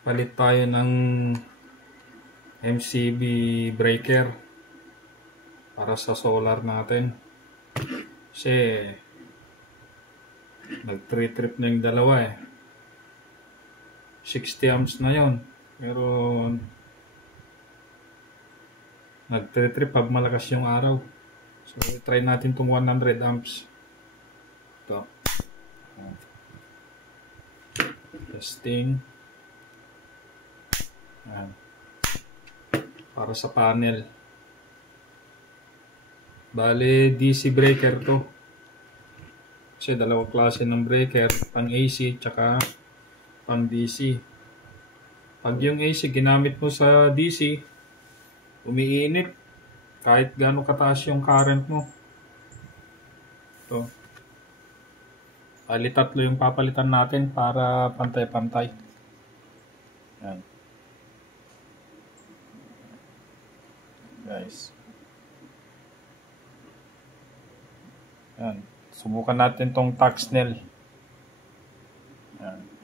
Palit tayo ng MCB breaker para sa solar natin. Kasi nag-trip na yung dalawa eh. 60 amps na yon. Pero nag-trip pag malakas yung araw. So try natin itong 100 amps. Ito. Testing. Ayan. Para sa panel. Bale, DC breaker to. Kasi dalawang klase ng breaker. Pang AC tsaka pang DC. Pag yung AC ginamit mo sa DC, umiinit. Kahit gaano kataas yung current mo. Ito. Bale, tatlo yung papalitan natin para pantay-pantay. Ayan. Guys. Ayan. Subukan natin tong Taxnel. Ayan.